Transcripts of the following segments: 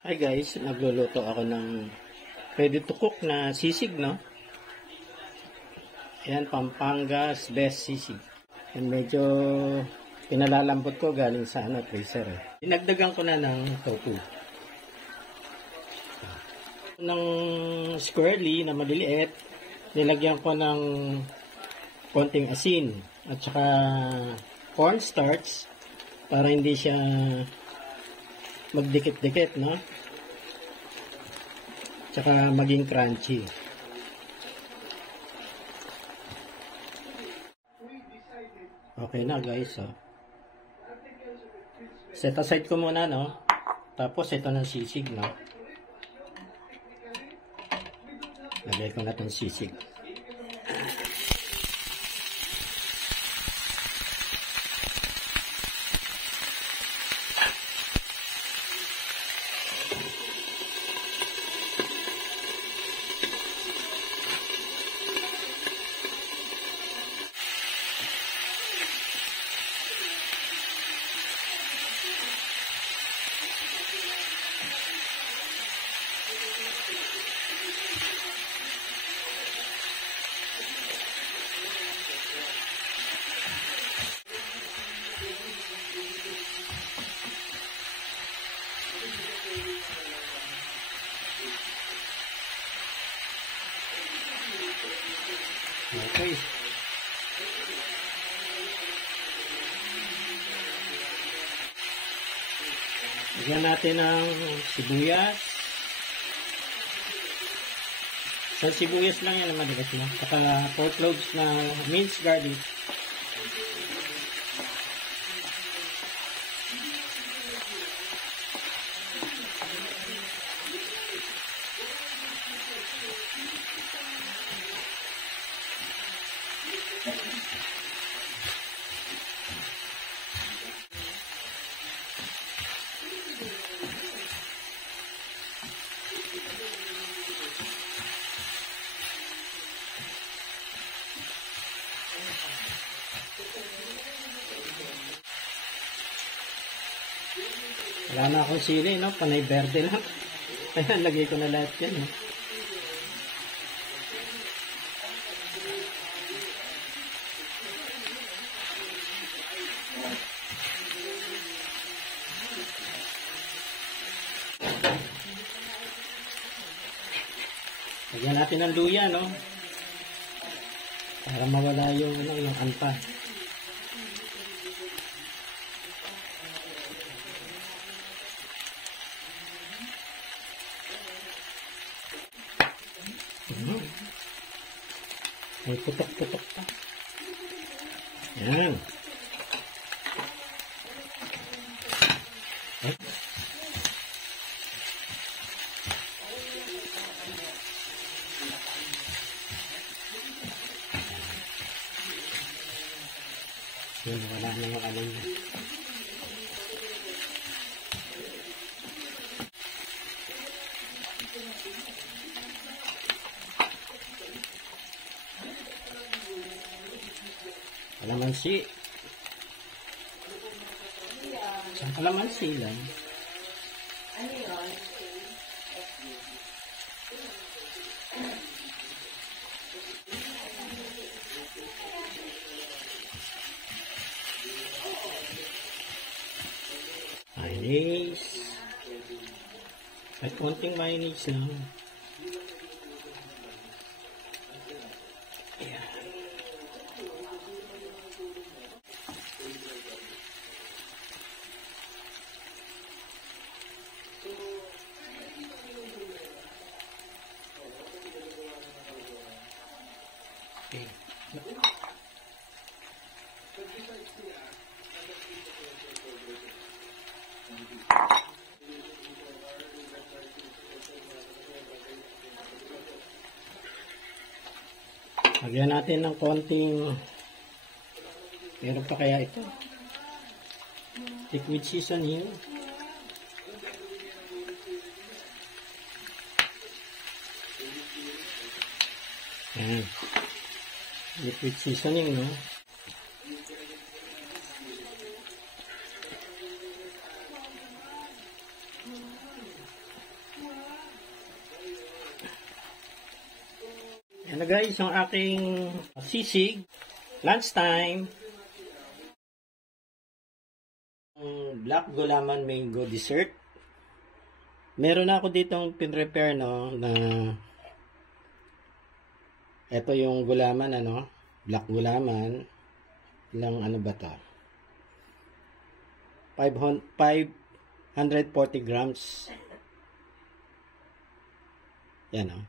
Hi guys, nagluluto ako ng ready to cook na sisig, no? Ayan, Pampangas best sisig. And medyo pinalalambot ko galing sa freezer. Dinagdagan ko na ng tofu. Ng squarely na maliliit, nilagyan ko ng konting asin at saka cornstarch para hindi siya magdikit-dikit, no? Tsaka maging crunchy. Okay na guys, oh. Set aside ko muna, no? Tapos ito ng sisig, no? Lagay ko na itong sisig. Okay. Lagyan natin ng sibuyas. Sa sibuyas lang yan naman, diba? Saka 4 cloves na minced garlic. Wala na akong sili, no? Panay berde lang. Ayan, lagay ko na lahat yan, no? Lagyan natin ng luya, no? Para mawala yung ampa. May putok-putok pa. Yan. Yan, wala na yung alin na. Kalamansi. Isang kalamansi lang. Ano yun? Mayonnaise. At konting mayonnaise lang. Okay. Lagyan natin ng konting, meron pa kaya ito? Liquid seasoning. Ayan. Liquid seasoning, no? guys, yung aking sisig. Lunchtime. Black gulaman mango dessert. Meron na ako ditong pin-prepare, no, na ito yung gulaman, ano, black gulaman. Ilang ano ba to? 540 grams. Yan, oh.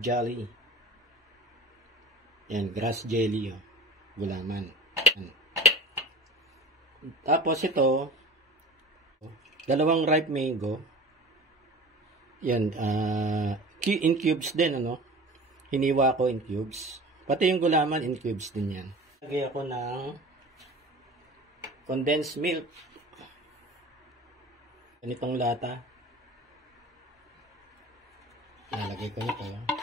Jelly. Yan, grass jelly, oh. Gulaman. Yan. Tapos ito, dalawang ripe mango. Yan, in cubes din, ano. Hiniwa ko in cubes. Pati yung gulaman in cubes din yan. Lagay ako ng condensed milk. Ganitong lata. Nalagay ko nito.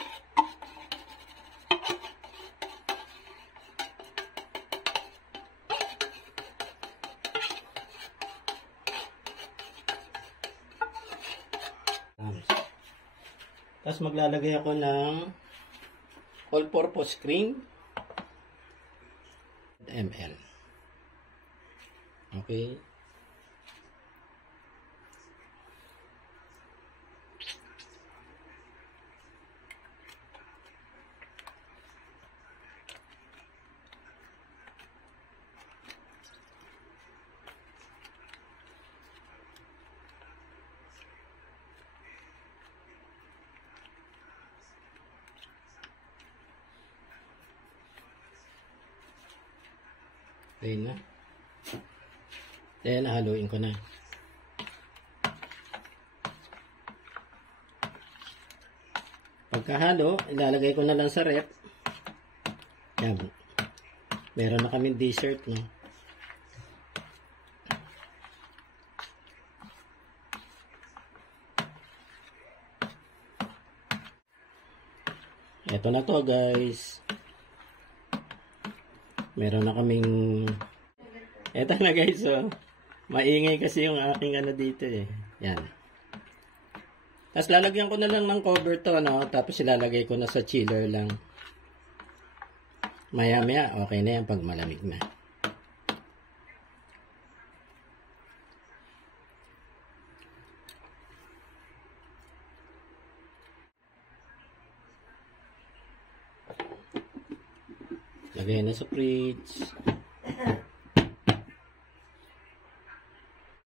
Tapos maglalagay ako ng all-purpose cream. ml. Okay. Ayun na. Then, haluin ko na. Pagkahalo, ilalagay ko na lang sa rep. Yan. Meron na kaming dessert, no? Ito na to, guys. Meron na kaming... Eto na, guys, oh. Maingay kasi yung aking ano dito, eh. Yan. Tapos lalagyan ko na lang ng cover to, no? Tapos ilalagay ko na sa chiller lang. Maya-maya, okay na yan pag malamig na. Lagay na sa fridge.